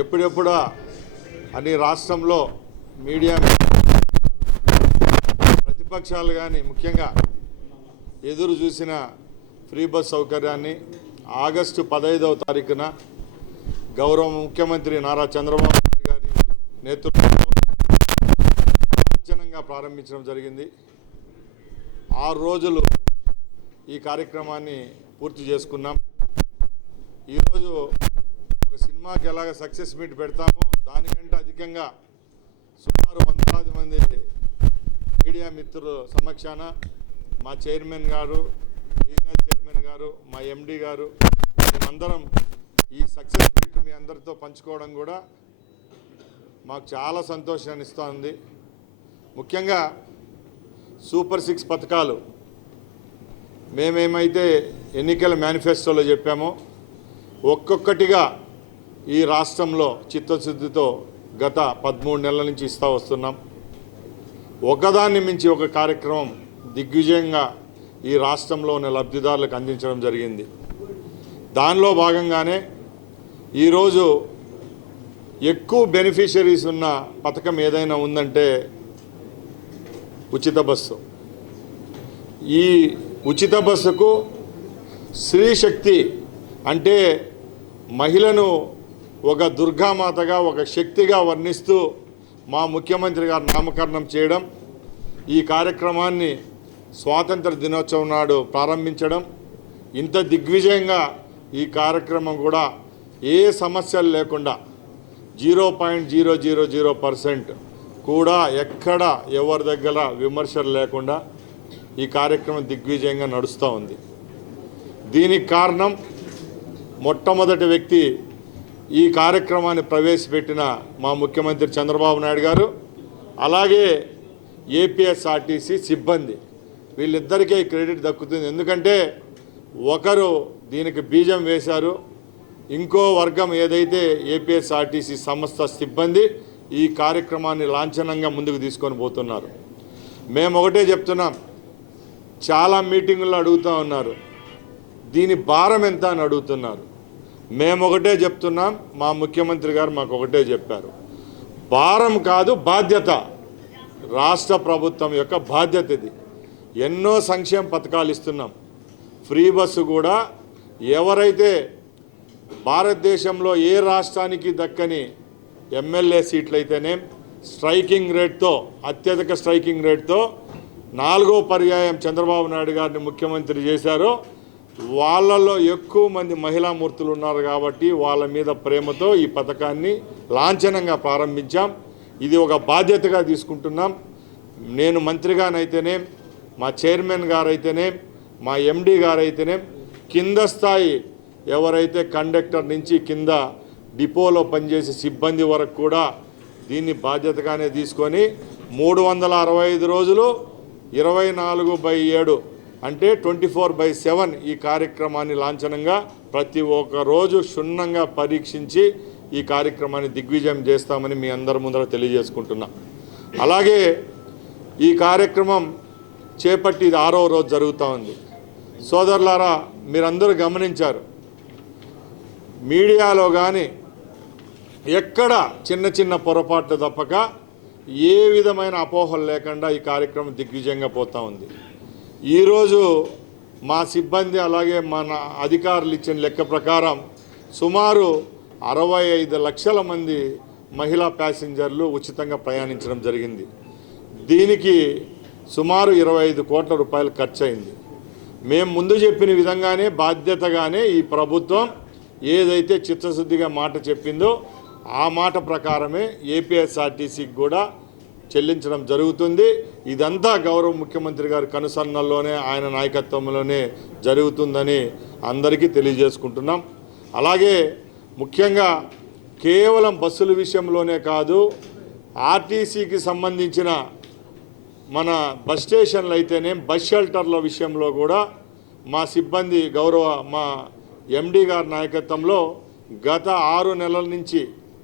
ఎప్పుడెప్పుడా అన్ని రాష్ట్రంలో మీడియా ప్రతిపక్షాలు కానీ ముఖ్యంగా ఎదురు చూసిన ఫ్రీ బస్ సౌకర్యాన్ని ఆగస్టు 15వ తారీఖున గౌరవ ముఖ్యమంత్రి నారా చంద్రబాబు నాయుడు గారి నేతృత్వంలో లాంఛనంగా ప్రారంభించడం జరిగింది. 6 రోజులు ఈ కార్యక్రమాన్ని పూర్తి చేసుకున్నాం. ఈరోజు ఒక సినిమాకి ఎలాగ సక్సెస్ మీట్ పెడతామో దానికంటే అధికంగా సుమారు 100 మంది మీడియా మిత్రుల సమక్షాన మా చైర్మన్ గారు, రీజనల్ చైర్మన్ గారు, మా ఎండి గారు మేమందరం ఈ సక్సెస్ మీట్ మీ అందరితో పంచుకోవడం కూడా మాకు చాలా సంతోషాన్ని ఇస్తుంది. ముఖ్యంగా సూపర్ 6 పథకాలు మేమేమైతే ఎన్నికల మేనిఫెస్టోలో చెప్పామో ఒక్కొక్కటిగా ఈ రాష్ట్రంలో చిత్తశుద్ధితో గత 13 నెలల నుంచి ఇస్తూ వస్తున్నాం. ఒకదాన్ని మించి ఒక కార్యక్రమం దిగ్విజయంగా ఈ రాష్ట్రంలో ఉన్న లబ్ధిదారులకు అందించడం జరిగింది. దానిలో భాగంగానే ఈరోజు ఎక్కువ బెనిఫిషరీస్ ఉన్న పథకం ఏదైనా ఉందంటే ఉచిత బస్సు. ఈ ఉచిత బస్సుకు స్త్రీ శక్తి అంటే మహిళను ఒక దుర్గామాతగా, ఒక శక్తిగా వర్ణిస్తూ మా ముఖ్యమంత్రి గారు నామకరణం చేయడం, ఈ కార్యక్రమాన్ని స్వాతంత్ర దినోత్సవం నాడు ప్రారంభించడం, ఇంత దిగ్విజయంగా ఈ కార్యక్రమం కూడా ఏ సమస్యలు లేకుండా 0.000% కూడా ఎక్కడ ఎవరి దగ్గర విమర్శలు లేకుండా ఈ కార్యక్రమం దిగ్విజయంగా నడుస్తూ ఉంది. దీనికి కారణం మొట్టమొదటి వ్యక్తి ఈ కార్యక్రమాన్ని ప్రవేశపెట్టిన మా ముఖ్యమంత్రి చంద్రబాబు నాయుడు గారు, అలాగే ఏపీఎస్ఆర్టీసీ సిబ్బంది. వీళ్ళిద్దరికీ క్రెడిట్ దక్కుతుంది. ఎందుకంటే ఒకరు దీనికి బీజం వేశారు, ఇంకో వర్గం ఏదైతే ఏపీఎస్ఆర్టీసీ సంస్థ సిబ్బంది ఈ కార్యక్రమాన్ని లాంఛనంగా ముందుకు తీసుకొని పోతున్నారు. మేము ఒకటే చెప్తున్నాం, చాలా మీటింగుల్లో అడుగుతూ ఉన్నారు దీని భారం ఎంత అని అడుగుతున్నారు. మేము ఒకటే చెప్తున్నాం, మా ముఖ్యమంత్రి గారు మాకు ఒకటే చెప్పారు, భారం కాదు బాధ్యత, రాష్ట్ర ప్రభుత్వం యొక్క బాధ్యత ఇది. ఎన్నో సంక్షేమ పథకాలు ఇస్తున్నాం. ఫ్రీ బస్సు కూడా ఎవరైతే భారతదేశంలో ఏ రాష్ట్రానికి దక్కని ఎమ్మెల్యే సీట్లు అయితేనే స్ట్రైకింగ్ రేట్తో, అత్యధిక స్ట్రైకింగ్ రేట్తో 4వ పర్యాయం చంద్రబాబు నాయుడు గారిని ముఖ్యమంత్రి చేశారో వాళ్ళల్లో ఎక్కువ మంది మహిళామూర్తులు ఉన్నారు కాబట్టి వాళ్ళ మీద ప్రేమతో ఈ పథకాన్ని లాంఛనంగా ప్రారంభించాం. ఇది ఒక బాధ్యతగా తీసుకుంటున్నాం. నేను మంత్రిగానైతేనే, మా చైర్మన్ గారైతేనే, మా ఎండి గారైతేనే, కింద స్థాయి ఎవరైతే కండక్టర్ నుంచి కింద డిపోలో పనిచేసే సిబ్బంది వరకు కూడా దీన్ని బాధ్యతగానే తీసుకొని 365 రోజులు 24/7 అంటే 24/7 ఈ కార్యక్రమాన్ని లాంఛనంగా ప్రతి ఒక్క రోజు క్షుణ్ణంగా పరీక్షించి ఈ కార్యక్రమాన్ని దిగ్విజయం చేస్తామని మీ అందరి ముందర తెలియజేసుకుంటున్నా. అలాగే ఈ కార్యక్రమం చేపట్టి ఇది 6వ రోజు జరుగుతూ ఉంది. సోదరులారా, మీరందరూ గమనించారు, మీడియాలో కానీ ఎక్కడ చిన్న చిన్న పొరపాట్లు తప్పక ఏ విధమైన అపోహలు లేకుండా ఈ కార్యక్రమం దిగ్విజయంగా పోతూ ఉంది. ఈరోజు మా సిబ్బంది అలాగే మన అధికారులు ఇచ్చిన లెక్క ప్రకారం సుమారు 65 లక్షల మంది మహిళా ప్యాసింజర్లు ఉచితంగా ప్రయాణించడం జరిగింది. దీనికి సుమారు 25 కోట్ల రూపాయలు ఖర్చు అయింది. మేము ముందు చెప్పిన విధంగానే బాధ్యతగానే ఈ ప్రభుత్వం ఏదైతే చిత్తశుద్ధిగా మాట చెప్పిందో ఆ మాట ప్రకారమే ఏపీఎస్ఆర్టీసీకి కూడా చెల్లించడం జరుగుతుంది. ఇదంతా గౌరవ ముఖ్యమంత్రి గారి కనుసన్నల్లోనే, ఆయన నాయకత్వంలోనే జరుగుతుందని అందరికీ తెలియజేసుకుంటున్నాం. అలాగే ముఖ్యంగా కేవలం బస్సుల విషయంలోనే కాదు, ఆర్టీసీకి సంబంధించిన మన బస్ స్టేషన్లు అయితేనే, బస్ షెల్టర్ల విషయంలో కూడా మా సిబ్బంది మా ఎండి గారి నాయకత్వంలో గత 6 నెలల నుంచి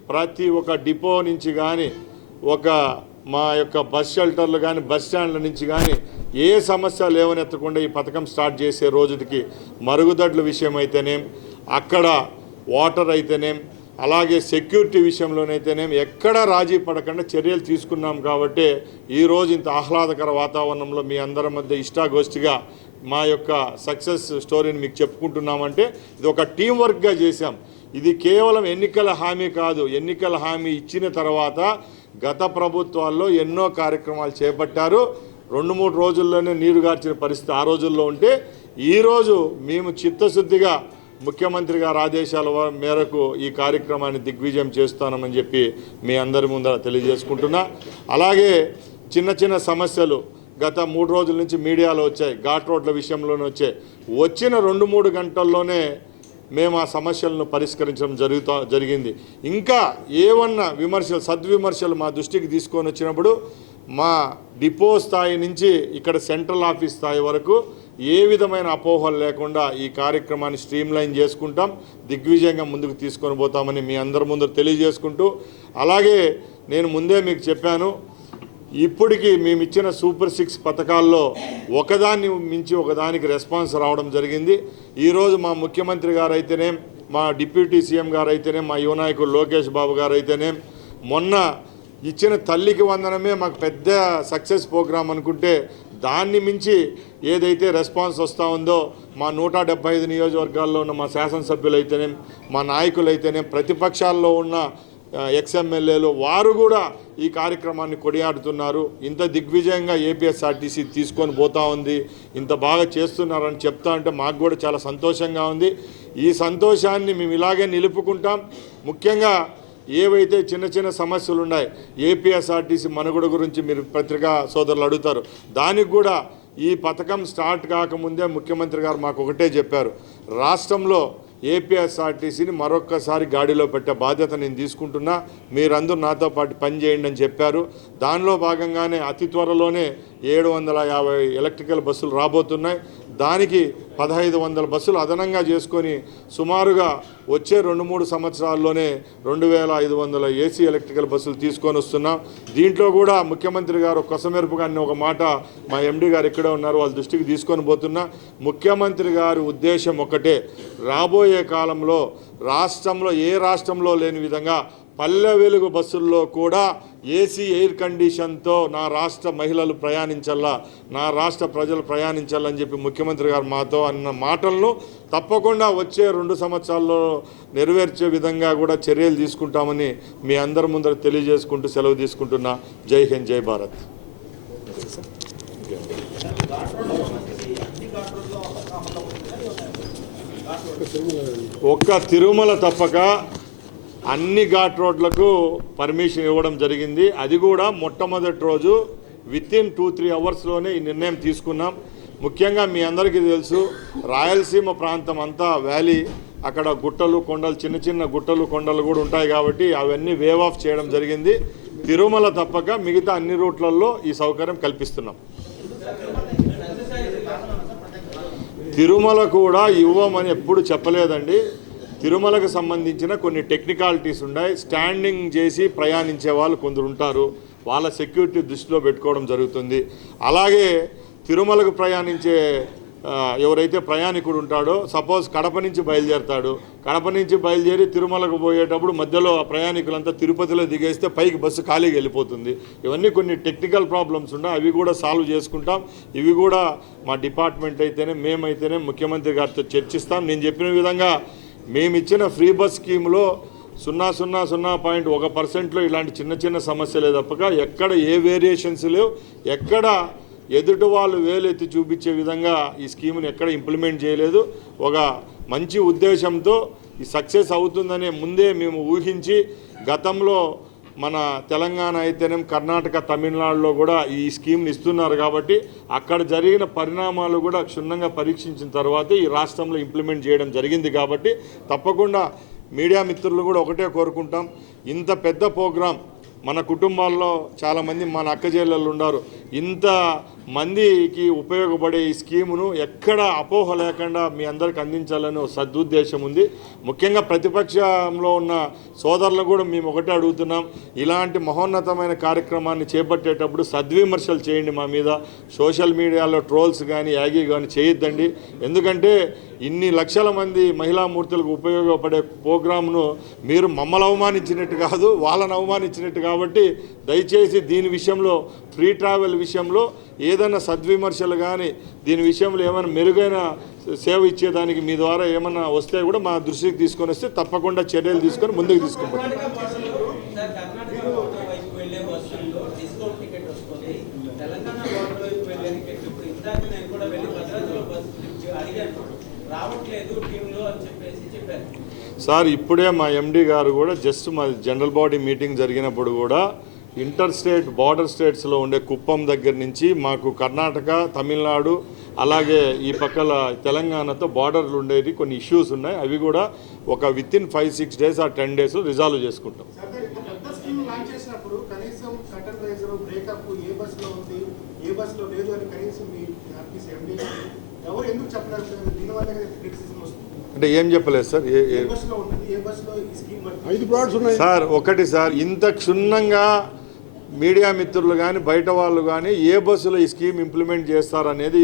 ప్రతి ఒక్క డిపో నుంచి కానీ, మా యొక్క బస్ షెల్టర్లు కానీ, బస్ స్టాండ్ల నుంచి కానీ ఏ సమస్య లేవనెత్తకుండా ఈ పథకం స్టార్ట్ చేసే రోజుకి మరుగుదొడ్ల విషయం అయితేనేం, అక్కడ వాటర్ అయితేనేం, అలాగే సెక్యూరిటీ విషయంలోనైతేనేమి ఎక్కడ రాజీ పడకుండా చర్యలు తీసుకున్నాం కాబట్టి ఈరోజు ఇంత ఆహ్లాదకర వాతావరణంలో మీ అందరి మధ్య ఇష్టాగోష్ఠిగా మా యొక్క సక్సెస్ స్టోరీని మీకు చెప్పుకుంటున్నామంటే ఇది ఒక టీం వర్క్గా చేశాం. ఇది కేవలం ఎన్నికల హామీ కాదు. ఎన్నికల హామీ ఇచ్చిన తర్వాత గత ప్రభుత్వాల్లో ఎన్నో కార్యక్రమాలు చేపట్టారు. 2-3 రోజుల్లోనే నీరు గార్చిన పరిస్థితి ఆ రోజుల్లో ఉంటే ఈరోజు మేము చిత్తశుద్ధిగా ముఖ్యమంత్రి గారి ఆదేశాల మేరకు ఈ కార్యక్రమాన్ని దిగ్విజయం చేస్తామని చెప్పి మీ అందరి ముందర తెలియజేసుకుంటున్నా. అలాగే చిన్న చిన్న సమస్యలు గత 3 రోజుల నుంచి మీడియాలో వచ్చాయి. ఘాట్ రోడ్ల విషయంలోనే వచ్చాయి. వచ్చిన 2-3 గంటల్లోనే మేము ఆ సమస్యలను పరిష్కరించడం జరిగింది. ఇంకా ఏమన్నా విమర్శలు సద్విమర్శలు మా దృష్టికి తీసుకొని వచ్చినప్పుడు మా డిపో స్థాయి నుంచి ఇక్కడ సెంట్రల్ ఆఫీస్ స్థాయి వరకు ఏ విధమైన అపోహలు లేకుండా ఈ కార్యక్రమాన్ని స్ట్రీమ్లైన్ చేసుకుంటాం, దిగ్విజయంగా ముందుకు తీసుకొని పోతామని మీ అందరి ముందు తెలియజేసుకుంటూ, అలాగే నేను ముందే మీకు చెప్పాను, ఇప్పటికీ మేము ఇచ్చిన సూపర్ 6 పథకాల్లో ఒకదాన్ని మించి ఒకదానికి రెస్పాన్స్ రావడం జరిగింది. ఈరోజు మా ముఖ్యమంత్రి గారు అయితేనే, మా డిప్యూటీ సీఎం గారు అయితేనే, మా యువ నాయకుడు లోకేష్ బాబు గారు అయితేనే మొన్న ఇచ్చిన తల్లికి వందనమే మాకు పెద్ద సక్సెస్ ప్రోగ్రాం అనుకుంటే దాన్ని మించి ఏదైతే రెస్పాన్స్ వస్తూ ఉందో మా 175 నియోజకవర్గాల్లో ఉన్న మా శాసనసభ్యులు అయితేనే, మా నాయకులు అయితేనే, ప్రతిపక్షాల్లో ఉన్న ఎక్స్ఎమ్మెల్యేలు వారు కూడా ఈ కార్యక్రమాన్ని కొనియాడుతున్నారు. ఇంత దిగ్విజయంగా ఏపీఎస్ఆర్టీసీ తీసుకొని పోతూ ఉంది, ఇంత బాగా చేస్తున్నారని చెప్తా ఉంటే మాకు కూడా చాలా సంతోషంగా ఉంది. ఈ సంతోషాన్ని మేము ఇలాగే నిలుపుకుంటాం. ముఖ్యంగా ఏవైతే చిన్న చిన్న సమస్యలు ఉన్నాయి, ఏపీఎస్ఆర్టీసీ మనుగడ గురించి మీరు పత్రికా సోదరులు అడుగుతారు, దానికి కూడా ఈ పథకం స్టార్ట్ కాకముందే ముఖ్యమంత్రి గారు మాకు ఒకటే చెప్పారు, రాష్ట్రంలో ఏపీఎస్ఆర్టీసీని మరొక్కసారి గాడిలో పెట్టే బాధ్యత నేను తీసుకుంటున్నా, మీరందరూ నాతో పాటు పనిచేయండి అని చెప్పారు. దానిలో భాగంగానే అతి త్వరలోనే 750 ఎలక్ట్రికల్ బస్సులు రాబోతున్నాయి. దానికి 1500 బస్సులు అదనంగా చేసుకొని సుమారుగా వచ్చే 2-3 సంవత్సరాల్లోనే 2500 ఏసీ ఎలక్ట్రికల్ బస్సులు తీసుకొని వస్తున్నాం. దీంట్లో కూడా ముఖ్యమంత్రి గారు కొసమెరుపుగా అన్న ఒక మాట మా ఎండీ గారు ఎక్కడే ఉన్నారు, వాళ్ళ దృష్టికి తీసుకొని పోతున్నా. ముఖ్యమంత్రి గారి ఉద్దేశం ఒకటే, రాబోయే కాలంలో రాష్ట్రంలో ఏ రాష్ట్రంలో లేని విధంగా పల్లె వెలుగు బస్సుల్లో కూడా ఏసీ ఎయిర్ కండిషన్తో నా రాష్ట్ర మహిళలు ప్రయాణించాలా, నా రాష్ట్ర ప్రజలు ప్రయాణించాలని చెప్పి ముఖ్యమంత్రి గారు మాతో అన్న మాటలను తప్పకుండా వచ్చే 2 సంవత్సరాల్లో నెరవేర్చే విధంగా కూడా చర్యలు తీసుకుంటామని మీ అందరి ముందర తెలియజేసుకుంటూ సెలవు తీసుకుంటున్నా. జై హింద్, జై భారత్. ఒక్క తిరుమల తప్పక అన్ని ఘాట్ రోడ్లకు పర్మిషన్ ఇవ్వడం జరిగింది. అది కూడా మొట్టమొదటి రోజు వితిన్ 2-3 అవర్స్లోనే ఈ నిర్ణయం తీసుకున్నాం. ముఖ్యంగా మీ అందరికీ తెలుసు, రాయలసీమ ప్రాంతం అంతా వ్యాలీ, అక్కడ గుట్టలు కొండలు, చిన్న చిన్న గుట్టలు కొండలు కూడా ఉంటాయి కాబట్టి అవన్నీ వేవ్ ఆఫ్ చేయడం జరిగింది. తిరుమల తప్పక మిగతా అన్ని రూట్లలో ఈ సౌకర్యం కల్పిస్తున్నాం. తిరుమల కూడా ఇవ్వమని ఎప్పుడు చెప్పలేదండి. తిరుమలకు సంబంధించిన కొన్ని టెక్నికాలిటీస్ ఉన్నాయి. స్టాండింగ్ చేసి ప్రయాణించే వాళ్ళు కొందరు ఉంటారు, వాళ్ళ సెక్యూరిటీ దృష్టిలో పెట్టుకోవడం జరుగుతుంది. అలాగే తిరుమలకు ప్రయాణించే ఎవరైతే ప్రయాణికుడు ఉంటాడో, సపోజ్ కడప నుంచి బయలుదేరతాడు, కడప నుంచి బయలుదేరి తిరుమలకు పోయేటప్పుడు మధ్యలో ఆ ప్రయాణికులంతా తిరుపతిలో దిగేస్తే పైకి బస్సు ఖాళీగా వెళ్ళిపోతుంది. ఇవన్నీ కొన్ని టెక్నికల్ ప్రాబ్లమ్స్ ఉన్నాయి, అవి కూడా సాల్వ్ చేసుకుంటాం. ఇవి కూడా మా డిపార్ట్మెంట్ అయితేనే, మేమైతేనే ముఖ్యమంత్రి గారితో చర్చిస్తాం. నేను చెప్పిన విధంగా మేము ఇచ్చిన ఫ్రీ బస్ స్కీమ్లో 0.01%లో ఇలాంటి చిన్న చిన్న సమస్యలే తప్పక ఎక్కడ ఏ వేరియేషన్స్ లేవు. ఎక్కడ ఎదుటి వాళ్ళు వేలెత్తి చూపించే విధంగా ఈ స్కీమ్ని ఎక్కడ ఇంప్లిమెంట్ చేయలేదు. ఒక మంచి ఉద్దేశంతో ఈ సక్సెస్ అవుతుందనే ముందే మేము ఊహించి, గతంలో మన తెలంగాణ అయితేనే, కర్ణాటక, తమిళనాడులో కూడా ఈ స్కీమ్ని ఇస్తున్నారు కాబట్టి అక్కడ జరిగిన పరిణామాలు కూడా క్షుణ్ణంగా పరీక్షించిన తర్వాత ఈ రాష్ట్రంలో ఇంప్లిమెంట్ చేయడం జరిగింది. కాబట్టి తప్పకుండా మీడియా మిత్రులు కూడా ఒకటే కోరుకుంటాం, ఇంత పెద్ద ప్రోగ్రాం మన కుటుంబాల్లో చాలామంది మన అక్క చెల్లెళ్ళు ఉన్నారు, ఇంత మందికి ఉపయోగపడే ఈ స్కీమును ఎక్కడ అపోహ లేకుండా మీ అందరికి అందించాలని సదుద్దేశం ఉంది. ముఖ్యంగా ప్రతిపక్షంలో ఉన్న సోదరులను కూడా మేము ఒకటే అడుగుతున్నాం, ఇలాంటి మహోన్నతమైన కార్యక్రమాన్ని చేపట్టేటప్పుడు సద్విమర్శలు చేయండి. మా మీద సోషల్ మీడియాలో ట్రోల్స్ కానీ యాగి కానీ చేయొద్దండి. ఎందుకంటే ఇన్ని లక్షల మంది మహిళామూర్తులకు ఉపయోగపడే ప్రోగ్రామ్ను మీరు మమ్మల్ని అవమానించినట్టు కాదు, వాళ్ళని అవమానించినట్టు. కాబట్టి దయచేసి దీని విషయంలో ఫ్రీ ట్రావెల్ విషయంలో ఏదైనా సద్విమర్శలు కానీ దీని విషయంలో ఏమైనా మెరుగైన సేవ ఇచ్చేదానికి మీ ద్వారా ఏమైనా వస్తే కూడా మా దృష్టికి తీసుకొని వస్తే తప్పకుండా చర్యలు తీసుకొని ముందుకు తీసుకుంటాం. సార్ ఇప్పుడే మా ఎండి గారు కూడా జస్ట్ మా జనరల్ బాడీ మీటింగ్ జరిగినప్పుడు కూడా ఇంటర్ స్టేట్ బార్డర్ స్టేట్స్లో ఉండే కుప్పం దగ్గర నుంచి మాకు కర్ణాటక, తమిళనాడు అలాగే ఈ పక్కల తెలంగాణతో బార్డర్లు ఉండేవి కొన్ని ఇష్యూస్ ఉన్నాయి. అవి కూడా ఒక వితిన్ 5-6 days ఆ 10 days రిజాల్వ్ చేసుకుంటాం. అంటే ఏం చెప్పలేదు సార్. సార్ ఒకటి సార్, ఇంత క్షుణ్ణంగా మీడియా మిత్రులు కానీ బయట వాళ్ళు కానీ ఏ బస్సులో ఈ స్కీమ్ ఇంప్లిమెంట్ చేస్తారనేది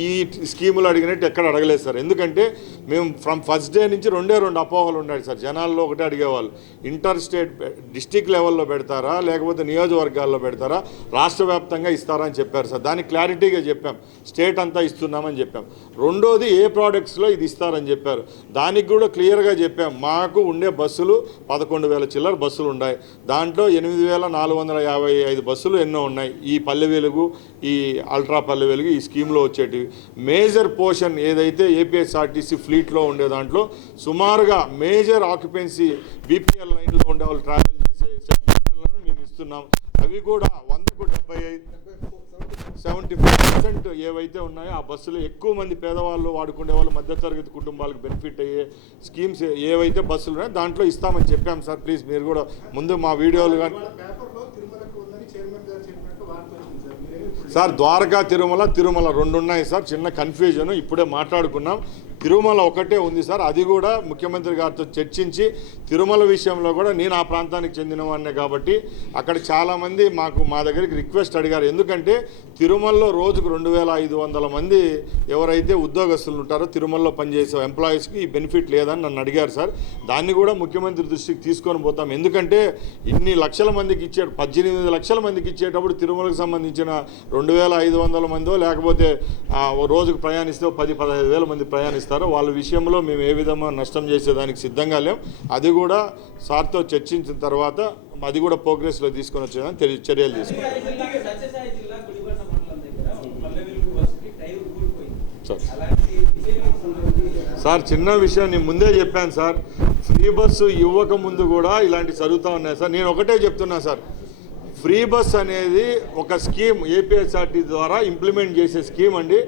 ఈ స్కీములు అడిగినట్టు ఎక్కడ అడగలేదు సార్. ఎందుకంటే మేము ఫ్రమ్ ఫస్ట్ డే నుంచి రెండే అపోహలు ఉన్నాయి సార్. జనాల్లో ఒకటే అడిగేవాళ్ళు, ఇంటర్ స్టేట్ డిస్టిక్ లెవెల్లో పెడతారా లేకపోతే నియోజకవర్గాల్లో పెడతారా, రాష్ట్ర వ్యాప్తంగా ఇస్తారా అని చెప్పారు సార్. దానికి క్లారిటీగా చెప్పాం, స్టేట్ అంతా ఇస్తున్నామని చెప్పాం. రెండోది ఏ ప్రోడక్ట్స్లో ఇది ఇస్తారని చెప్పారు. దానికి కూడా క్లియర్గా చెప్పాం, మాకు ఉండే బస్సులు 11,000 చిల్లర బస్సులు ఉన్నాయి. దాంట్లో 8,455 బస్సులు ఎన్నో ఉన్నాయి. ఈ పల్లె వెలుగు, ఈ అల్ట్రా పల్లె వెలుగు ఈ స్కీమ్లో వచ్చేటివి. మేజర్ పోర్షన్ ఏదైతే ఏపీఎస్ఆర్టీసీ ఫ్లీట్లో ఉండే దాంట్లో సుమారుగా మేజర్ ఆక్యుపెన్సీ బీపీఎల్ లైన్లో ఉండే వాళ్ళు ట్రావెల్ చేసే సెగ్మెంట్లను మేము ఇస్తున్నాం. అవి కూడా 100కు 75% ఏవైతే ఉన్నాయో ఆ బస్సులు ఎక్కువ మంది పేదవాళ్ళు వాడుకునే వాళ్ళు, మధ్యతరగతి కుటుంబాలకు బెనిఫిట్ అయ్యే స్కీమ్స్ ఏవైతే బస్సులు ఉన్నాయో దాంట్లో ఇస్తామని చెప్పాం సార్. ప్లీజ్ మీరు కూడా ముందు మా వీడియోలు కానీ సార్, ద్వారకా తిరుమల 2 ఉన్నాయి సార్. చిన్న కన్ఫ్యూజన్, ఇప్పుడే మాట్లాడుకున్నాం. తిరుమల ఒకటే ఉంది సార్. అది కూడా ముఖ్యమంత్రి గారితో చర్చించి తిరుమల విషయంలో కూడా నేను ఆ ప్రాంతానికి చెందినవాడినే కాబట్టి అక్కడ చాలామంది మా దగ్గరికి రిక్వెస్ట్ అడిగారు. ఎందుకంటే తిరుమలలో రోజుకు 2,500 మంది ఎవరైతే ఉద్యోగస్తులు ఉంటారో తిరుమలలో పనిచేసే ఎంప్లాయీస్కి ఈ బెనిఫిట్ లేదని నన్ను అడిగారు సార్. దాన్ని కూడా ముఖ్యమంత్రి దృష్టికి తీసుకొని పోతాం. ఎందుకంటే ఇన్ని లక్షల మందికి ఇచ్చే 18 లక్షల మందికి ఇచ్చేటప్పుడు తిరుమలకు సంబంధించిన 2,500 మందో లేకపోతే రోజుకు ప్రయాణిస్తే 10-15 మంది ప్రయాణిస్తారు. వాళ్ళ విషయంలో మేము ఏ విధంగా నష్టం చేసేదానికి సిద్ధంగా లేం. అది కూడా సార్తో చర్చించిన తర్వాత అది కూడా ప్రోగ్రెస్లో తీసుకొని వచ్చేదాన్ని చర్యలు తీసుకుంటాం. సార్ చిన్న విషయం నేను ముందే చెప్పాను సార్, ఫ్రీ బస్సు ఇవ్వక ముందు కూడా ఇలాంటి జరుగుతూ ఉన్నాయి సార్. నేను ఒకటే చెప్తున్నా సార్, ఫ్రీ బస్ అనేది ఒక స్కీమ్ ఏపీఎస్ఆర్టీసీ ద్వారా ఇంప్లిమెంట్ చేసే స్కీమ్ అండి.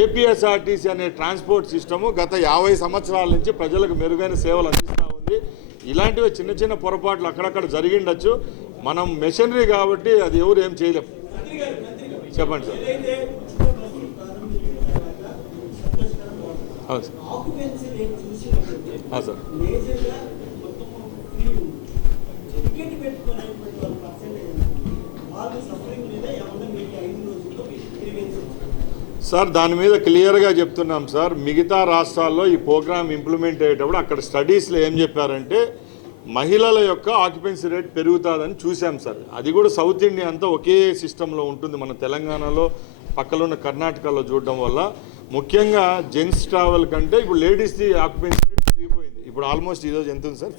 ఏపీఎస్ఆర్టీసీ అనే ట్రాన్స్పోర్ట్ సిస్టము గత 50 సంవత్సరాల నుంచి ప్రజలకు మెరుగైన సేవలు అందిస్తూ ఉంది. ఇలాంటివి చిన్న చిన్న పొరపాట్లు అక్కడక్కడ జరిగిండొచ్చు. మనం మెషినరీ కాబట్టి అది ఎవరు ఏం చేయలేం. చెప్పండి సార్. అవును సార్. సార్ సార్ దాని మీద క్లియర్గా చెప్తున్నాం సార్. మిగతా రాష్ట్రాల్లో ఈ ప్రోగ్రామ్ ఇంప్లిమెంట్ అయ్యేటప్పుడు అక్కడ స్టడీస్లో ఏం చెప్పారంటే మహిళల యొక్క ఆక్యుపెన్సీ రేట్ పెరుగుతుందని చూసాం సార్. అది కూడా సౌత్ ఇండియా అంతా ఒకే సిస్టంలో ఉంటుంది. మన తెలంగాణలో పక్కలో ఉన్న కర్ణాటకలో చూడడం వల్ల ముఖ్యంగా జెంట్స్ ట్రావెల్ కంటే ఇప్పుడు లేడీస్ది ఆక్యుపెన్సీ రేట్ పెరిగిపోయింది. ఇప్పుడు ఆల్మోస్ట్ ఈరోజు ఎంత ఉంది సార్?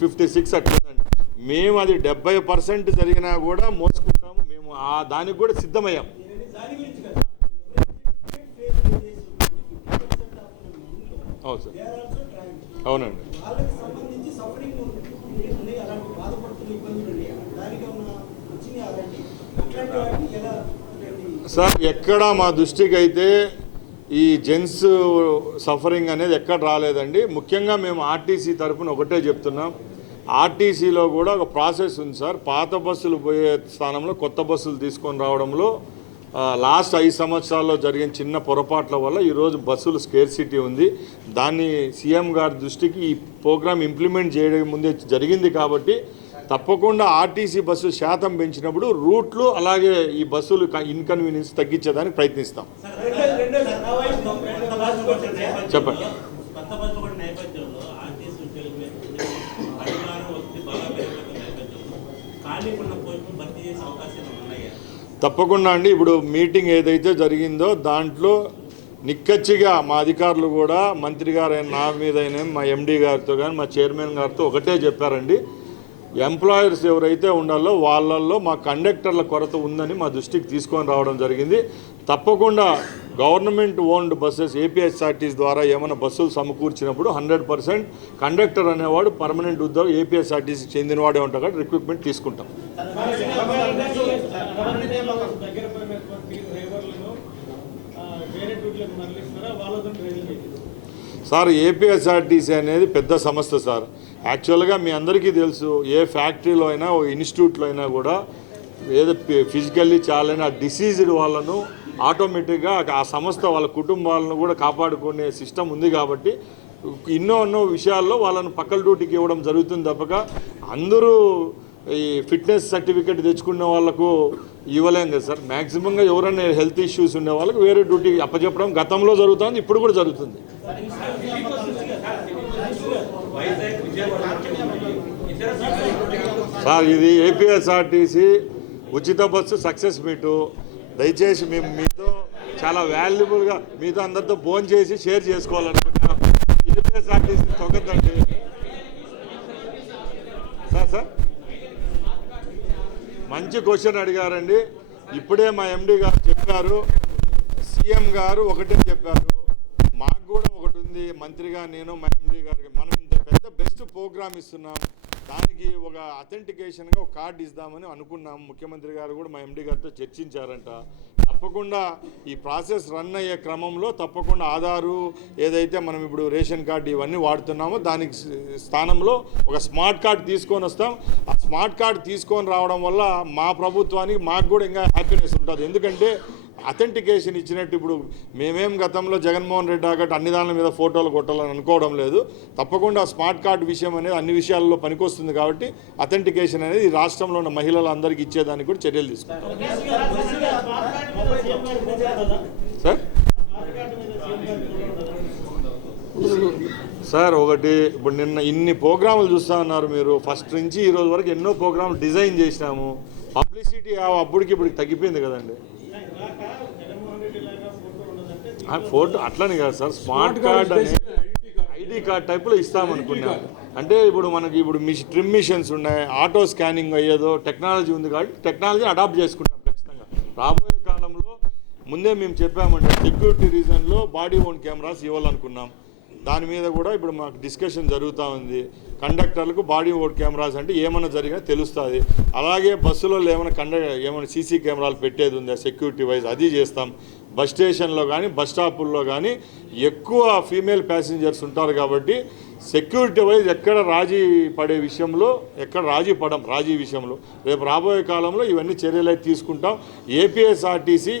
56 అట్లుందండి. మేము అది 70% జరిగినా కూడా మోసుకుంటాము. మేము దానికి కూడా సిద్ధమయ్యాం. అవును సార్, అవునండి సార్. ఎక్కడ మా దృష్టికి అయితే ఈ జెంట్స్ సఫరింగ్ అనేది ఎక్కడ రాలేదండి. ముఖ్యంగా మేము ఆర్టీసీ తరఫున ఒకటే చెప్తున్నాం, ఆర్టీసీలో కూడా ఒక ప్రాసెస్ ఉంది సార్. పాత బస్సులు పోయే స్థానంలో కొత్త బస్సులు తీసుకొని రావడంలో లాస్ట్ 5 సంవత్సరాల్లో జరిగిన చిన్న పొరపాట్ల వల్ల ఈరోజు బస్సులు స్కేర్సిటీ ఉంది. దాన్ని సీఎం గారి దృష్టికి ఈ ప్రోగ్రామ్ ఇంప్లిమెంట్ చేయడం ముందే జరిగింది. కాబట్టి తప్పకుండా ఆర్టీసీ బస్సు శాతం పెంచినప్పుడు రూట్లు అలాగే ఈ బస్సులు ఇన్కన్వీనియన్స్ తగ్గించేదానికి ప్రయత్నిస్తాం. చెప్పండి. తప్పకుండా అండి. ఇప్పుడు మీటింగ్ ఏదైతే జరిగిందో దాంట్లో నిక్కచ్చిగా మా అధికారులు కూడా మంత్రి గారు నా మీద అయినా మా ఎండీ గారితో కానీ మా చైర్మన్ గారితో ఒకటే చెప్పారండి, ఎంప్లాయర్స్ ఎవరైతే ఉండాలో వాళ్ళల్లో మా కండక్టర్ల కొరత ఉందని మా దృష్టికి తీసుకొని రావడం జరిగింది. తప్పకుండా గవర్నమెంట్ ఓన్డ్ బస్సెస్ ఏపీఎస్ఆర్టీసీ ద్వారా ఏమైనా బస్సులు సమకూర్చినప్పుడు 100% కండక్టర్ అనేవాడు పర్మనెంట్ ఉద్యోగం ఏపీఎస్ఆర్టీసీకి చెందినవాడే ఉంటాడు కాబట్టి రిక్రూట్మెంట్ తీసుకుంటాం. సార్, ఏపీఎస్ఆర్టీసీ అనేది పెద్ద సంస్థ సార్. యాక్చువల్గా మీ అందరికీ తెలుసు, ఏ ఫ్యాక్టరీలో అయినా ఓ ఇన్స్టిట్యూట్లో అయినా కూడా ఏదో ఫిజికల్లీ చాలా డిసీజ్డ్ వాళ్ళను ఆటోమేటిక్గా ఆ సంస్థ వాళ్ళ కుటుంబాలను కూడా కాపాడుకునే సిస్టమ్ ఉంది. కాబట్టి ఎన్నో విషయాల్లో వాళ్ళను పక్కల డ్యూటీకి ఇవ్వడం జరుగుతుంది తప్పక అందరూ ఈ ఫిట్నెస్ సర్టిఫికేట్ తెచ్చుకున్న వాళ్ళకు ఇవ్వలేం కదా సార్. మ్యాక్సిమంగా ఎవరైనా హెల్త్ ఇష్యూస్ ఉండే వాళ్ళకి వేరే డ్యూటీ అప్పచెప్పడం గతంలో జరుగుతుంది, ఇప్పుడు కూడా జరుగుతుంది. సార్, ఇది ఏపీఎస్ఆర్టీసీ ఉచిత బస్సు సక్సెస్ మీటు. దయచేసి మేము మీతో చాలా వాల్యుబుల్గా మీతో అందరితో ఫోన్ చేసి షేర్ చేసుకోవాలనుకుంటున్నాం. ఏపీఎస్ఆర్టీసీ తొగద్దండి సార్. మంచి క్వశ్చన్ అడిగారండి. ఇప్పుడే మా ఎండీ గారు చెప్పారు, సీఎం గారు ఒకటే చెప్పారు, మాకు కూడా ఒకటి ఉంది. మంత్రిగా నేను మా ఎండీ గారికి మనం ఇంత పెద్ద బెస్ట్ ప్రోగ్రామ్ ఇస్తున్నాం, దానికి ఒక అథెంటికేషన్గా ఒక కార్డు ఇద్దామని అనుకున్నాం. ముఖ్యమంత్రి గారు కూడా మా ఎండీ గారితో చర్చించారంట. తప్పకుండా ఈ ప్రాసెస్ రన్ అయ్యే క్రమంలో తప్పకుండా ఆధారు ఏదైతే మనం ఇప్పుడు రేషన్ కార్డు ఇవన్నీ వాడుతున్నామో దానికి స్థానంలో ఒక స్మార్ట్ కార్డు తీసుకొని వస్తాం. ఆ స్మార్ట్ కార్డు తీసుకొని రావడం వల్ల మా ప్రభుత్వానికి మాకు కూడా ఇంకా హ్యాపీనెస్ ఉంటుంది. ఎందుకంటే అథెంటికేషన్ ఇచ్చినట్టు ఇప్పుడు మేమేం గతంలో జగన్మోహన్ రెడ్డి కాబట్టి అన్ని దాని మీద ఫోటోలు కొట్టాలని అనుకోవడం లేదు. తప్పకుండా స్మార్ట్ కార్డు విషయం అనేది అన్ని విషయాల్లో పనికొస్తుంది. కాబట్టి అథెంటికేషన్ అనేది ఈ రాష్ట్రంలో ఉన్న మహిళలందరికీ ఇచ్చేదానికి కూడా చర్యలు తీసుకుంటాం. సార్, ఒకటి ఇప్పుడు నిన్న ఇన్ని ప్రోగ్రాములు చూస్తూ ఉన్నారు మీరు. ఫస్ట్ నుంచి ఈరోజు వరకు ఎన్నో ప్రోగ్రాములు డిజైన్ చేసినాము. పబ్లిసిటీ అప్పటికి ఇప్పుడు తగ్గిపోయింది కదండి. ఫోటో అట్లని కాదు సార్, స్మార్ట్ కార్డ్ అనేది ఐడి కార్డ్ టైప్లో ఇస్తామనుకున్నాం. అంటే ఇప్పుడు మనకి ఇప్పుడు ట్రిమ్ మిషన్స్ ఉన్నాయి, ఆటో స్కానింగ్ అయ్యేదో టెక్నాలజీ ఉంది కాబట్టి టెక్నాలజీ అడాప్ట్ చేసుకుంటాం ఖచ్చితంగా. రాబోయే కాలంలో ముందే మేము చెప్పామంటే సెక్యూరిటీ రీజన్లో బాడీ ఓన్ కెమెరాస్ ఇవ్వాలనుకున్నాం. దాని మీద కూడా ఇప్పుడు మాకు డిస్కషన్ జరుగుతూ ఉంది. కండక్టర్లకు బాడీ ఓన్ కెమెరాస్ అంటే ఏమైనా జరిగినా తెలుస్తుంది. అలాగే బస్సులలో ఏమైనా సీసీ కెమెరాలు పెట్టేది ఉందా సెక్యూరిటీ వైజ్ అది చేస్తాం. బస్ స్టేషన్లో కానీ బస్ స్టాపుల్లో కానీ ఎక్కువ ఫీమేల్ ప్యాసింజర్స్ ఉంటారు కాబట్టి సెక్యూరిటీ వైజ్ ఎక్కడ రాజీ పడే విషయంలో ఎక్కడ రాజీ విషయంలో రేపు రాబోయే కాలంలో ఇవన్నీ చర్యలు అయితే తీసుకుంటాం. ఏపీఎస్ఆర్టీసీ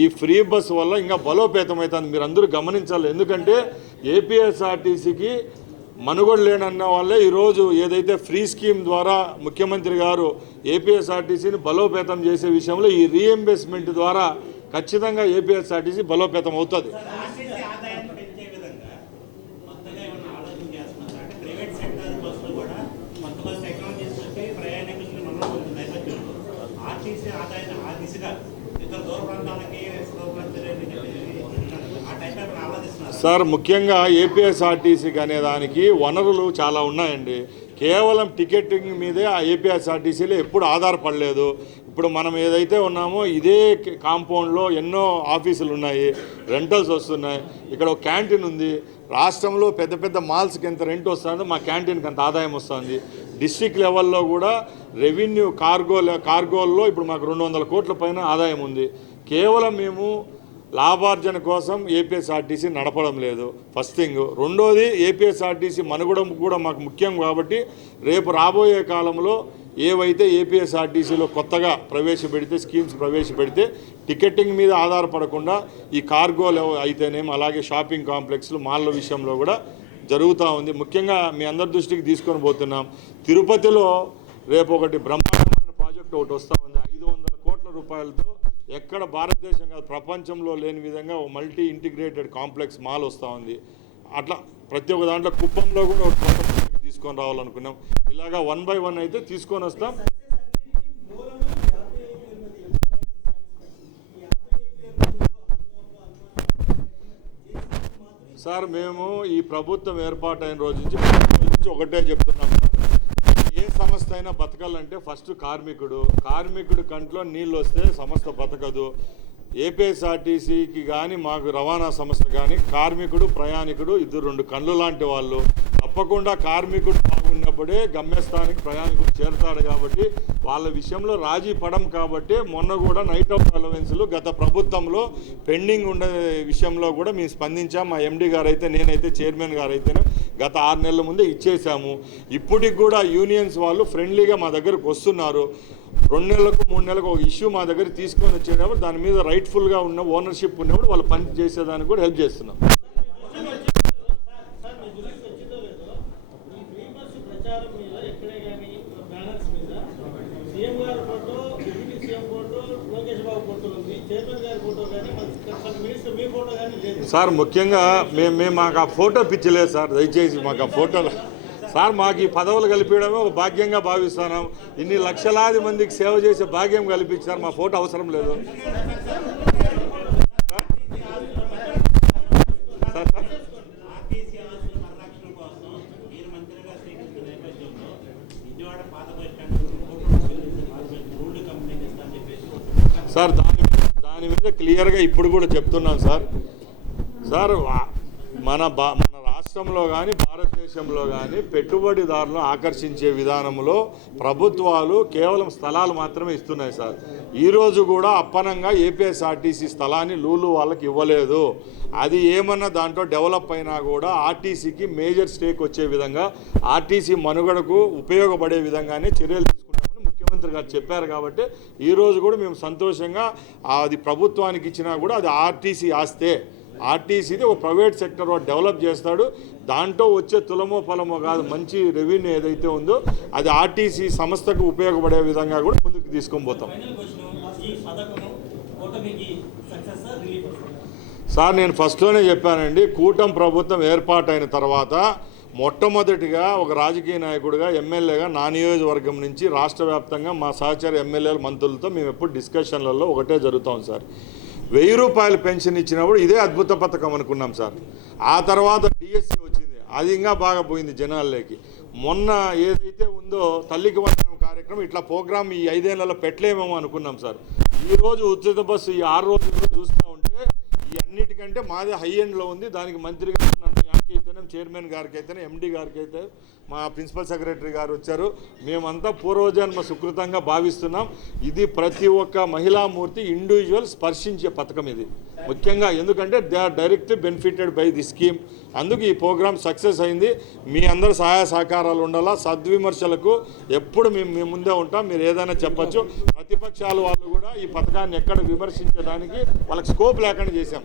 ఈ ఫ్రీ బస్ వల్ల ఇంకా బలోపేతం అవుతుంది. మీరు అందరూ గమనించాలి. ఎందుకంటే ఏపీఎస్ఆర్టీసీకి మనుగడ లేనన్న వాళ్ళే ఈరోజు ఏదైతే ఫ్రీ స్కీమ్ ద్వారా ముఖ్యమంత్రి గారు ఏపీఎస్ఆర్టీసీని బలోపేతం చేసే విషయంలో ఈ రీఎంబర్స్మెంట్ ద్వారా ఖచ్చితంగా ఏపీఎస్ఆర్టీసీ బలోపేతం అవుతుంది. సార్, ముఖ్యంగా ఏపీఎస్ఆర్టీసీకి అనే దానికి వనరులు చాలా ఉన్నాయండి. కేవలం టికెటింగ్ మీదే ఆ ఏపీఎస్ఆర్టీసీలో ఎప్పుడు ఆధారపడలేదు. ఇప్పుడు మనం ఏదైతే ఉన్నామో ఇదే కాంపౌండ్లో ఎన్నో ఆఫీసులు ఉన్నాయి, రెంటల్స్ వస్తున్నాయి. ఇక్కడ ఒక క్యాంటీన్ ఉంది. రాష్ట్రంలో పెద్ద పెద్ద మాల్స్కి ఎంత రెంట్ వస్తుందో మా క్యాంటీన్కి అంత ఆదాయం వస్తుంది. డిస్ట్రిక్ట్ లెవెల్లో కూడా రెవెన్యూ కార్గోల్లో ఇప్పుడు మాకు 200 కోట్ల పైన ఆదాయం ఉంది. కేవలం మేము లాభార్జన కోసం ఏపీఎస్ఆర్టీసీ నడపడం లేదు ఫస్ట్ థింగ్. రెండోది ఏపీఎస్ఆర్టీసీ మనుగడ కూడా మాకు ముఖ్యం కాబట్టి రేపు రాబోయే కాలంలో ఏవైతే ఏపీఎస్ఆర్టీసీలో కొత్తగా ప్రవేశపెడితే స్కీమ్స్ ప్రవేశపెడితే టికెటింగ్ మీద ఆధారపడకుండా ఈ కార్గోలు అయితేనేమో అలాగే షాపింగ్ కాంప్లెక్స్లు మాల్ల విషయంలో కూడా జరుగుతూ ఉంది. ముఖ్యంగా మీ అందరి దృష్టికి తీసుకొని పోతున్నాం. తిరుపతిలో రేపు ఒకటి బ్రహ్మాండమైన ప్రాజెక్ట్ ఒకటి వస్తూ ఉంది 500 కోట్ల రూపాయలతో. ఎక్కడ భారతదేశం కాదు ప్రపంచంలో లేని విధంగా ఒక మల్టీ ఇంటిగ్రేటెడ్ కాంప్లెక్స్ మాల్ వస్తూ ఉంది. అట్లా ప్రతి ఒక్క దాంట్లో కుప్పంలో కూడా ఒక కొత్త ప్రాజెక్ట్ తీసుకొని రావాలనుకున్నాం. ఇలాగా 1 by 1 అయితే తీసుకొని వస్తాం. సార్ మేము ఈ ప్రభుత్వం ఏర్పాటైన రోజు నుంచి ఒకటే చెప్తున్నాం సార్, ఏ సంస్థ అయినా బతకాలంటే ఫస్ట్ కార్మికుడు కంట్లో నీళ్ళు వస్తే సంస్థ బతకదు. ఏపీఎస్ఆర్టీసీకి కానీ మాకు రవాణా సంస్థ కానీ కార్మికుడు ప్రయాణికుడు ఇద్దరు 2 కళ్ళు లాంటి వాళ్ళు. తప్పకుండా కార్మికుడు బాగున్నప్పుడే గమ్యస్థానికి ప్రయాణికుడు చేరుతాడు. కాబట్టి వాళ్ళ విషయంలో రాజీ పడం. కాబట్టి మొన్న కూడా నైట్ అవుట్ అలవెన్స్లు గత ప్రభుత్వంలో పెండింగ్ ఉండే విషయంలో కూడా మేము స్పందించాం. మా ఎండీ గారు అయితే నేనైతే చైర్మన్ గారు అయితేనే గత 6 నెలల ముందే ఇచ్చేసాము. ఇప్పటికి కూడా యూనియన్స్ వాళ్ళు ఫ్రెండ్లీగా మా దగ్గరకు వస్తున్నారు. 2 నెలలకు 3 నెలలకు ఒక ఇష్యూ మా దగ్గర తీసుకొని వచ్చేటప్పుడు దాని మీద రైట్ఫుల్గా ఉన్న ఓనర్షిప్ ఉన్నప్పుడు వాళ్ళు పని చేసేదానికి కూడా హెల్ప్ చేస్తున్నాం. సార్ ముఖ్యంగా మేము మాకు ఆ ఫోటో పిచ్చలేదు సార్. దయచేసి మాకు ఆ ఫోటోలు సార్ మాకు ఈ పదవులు కల్పించడమే ఒక భాగ్యంగా భావిస్తున్నాం. ఇన్ని లక్షలాది మందికి సేవ చేసే భాగ్యం కల్పించారు. మా ఫోటో అవసరం లేదు సార్. దాని మీద క్లియర్గా ఇప్పుడు కూడా చెప్తున్నాను సార్. మన రాష్ట్రంలో కానీ భారతదేశంలో కానీ పెట్టుబడిదారులను ఆకర్షించే విధానంలో ప్రభుత్వాలు కేవలం స్థలాలు మాత్రమే ఇస్తున్నాయి సార్. ఈరోజు కూడా అప్పనంగా ఏపీఎస్ఆర్టీసీ స్థలాన్ని లూలు వాళ్ళకి ఇవ్వలేదు. అది ఏమన్నా దాంట్లో డెవలప్ అయినా కూడా ఆర్టీసీకి మేజర్ స్టేక్ వచ్చే విధంగా ఆర్టీసీ మనుగడకు ఉపయోగపడే విధంగానే చర్యలు తీసుకుంటామని ముఖ్యమంత్రి గారు చెప్పారు. కాబట్టి ఈరోజు కూడా మేము సంతోషంగా అది ప్రభుత్వానికి ఇచ్చినా కూడా అది ఆర్టీసీ ఆస్తే ఆర్టీసీది ఒక ప్రైవేట్ సెక్టర్ వాడు డెవలప్ చేస్తాడు. దాంట్లో వచ్చే తులమో ఫలమో కాదు మంచి రెవెన్యూ ఏదైతే ఉందో అది ఆర్టీసీ సంస్థకు ఉపయోగపడే విధంగా కూడా ముందుకు తీసుకొని పోతాం సార్. నేను ఫస్ట్లోనే చెప్పానండి, కూటమి ప్రభుత్వం ఏర్పాటైన తర్వాత మొట్టమొదటిగా ఒక రాజకీయ నాయకుడిగా ఎమ్మెల్యేగా నా నియోజకవర్గం నుంచి రాష్ట్ర వ్యాప్తంగా మా సహచర ఎమ్మెల్యేల మంత్రులతో మేము ఎప్పుడు డిస్కషన్లలో ఒకటే జరుగుతాం సార్. 1000 రూపాయలు పెన్షన్ ఇచ్చినప్పుడు ఇదే అద్భుత పథకం అనుకున్నాం సార్. ఆ తర్వాత డిఎస్సి వచ్చింది, అది ఇంకా బాగా పోయింది జనాల్లోకి. మొన్న ఏదైతే ఉందో తల్లికి వందనం కార్యక్రమం ఇట్లా ప్రోగ్రామ్ ఈ 5 ఏళ్లలో పెట్టలేమేమో అనుకున్నాం సార్. ఈరోజు ఉచిత బస్సు ఈ 6 రోజుల్లో చూస్తూ ఉంటే ఈ అన్నిటికంటే మాదే హై ఎండ్లో ఉంది. దానికి మంత్రిగా ఉన్న నాకైతేనే చైర్మన్ గారికి అయితేనే ఎండీ గారికి అయితే మా ప్రిన్సిపల్ సెక్రటరీ గారు వచ్చారు. మేమంతా పూర్వజన్మ సుకృతంగా భావిస్తున్నాం. ఇది ప్రతి ఒక్క మహిళామూర్తి ఇండివిజువల్ స్పర్శించే పథకం ఇది ముఖ్యంగా. ఎందుకంటే they are directly benefited by the scheme. అందుకు ఈ ప్రోగ్రామ్ సక్సెస్ అయింది. మీ అందరు సహాయ సహకారాలు ఉండాలా. సద్విమర్శలకు ఎప్పుడు మేము ముందే ఉంటాం. మీరు ఏదైనా చెప్పచ్చు. ప్రతిపక్షాల వాళ్ళు కూడా ఈ పథకాన్ని ఎక్కడ విమర్శించడానికి వాళ్ళకి స్కోప్ లేకుండా చేశాం.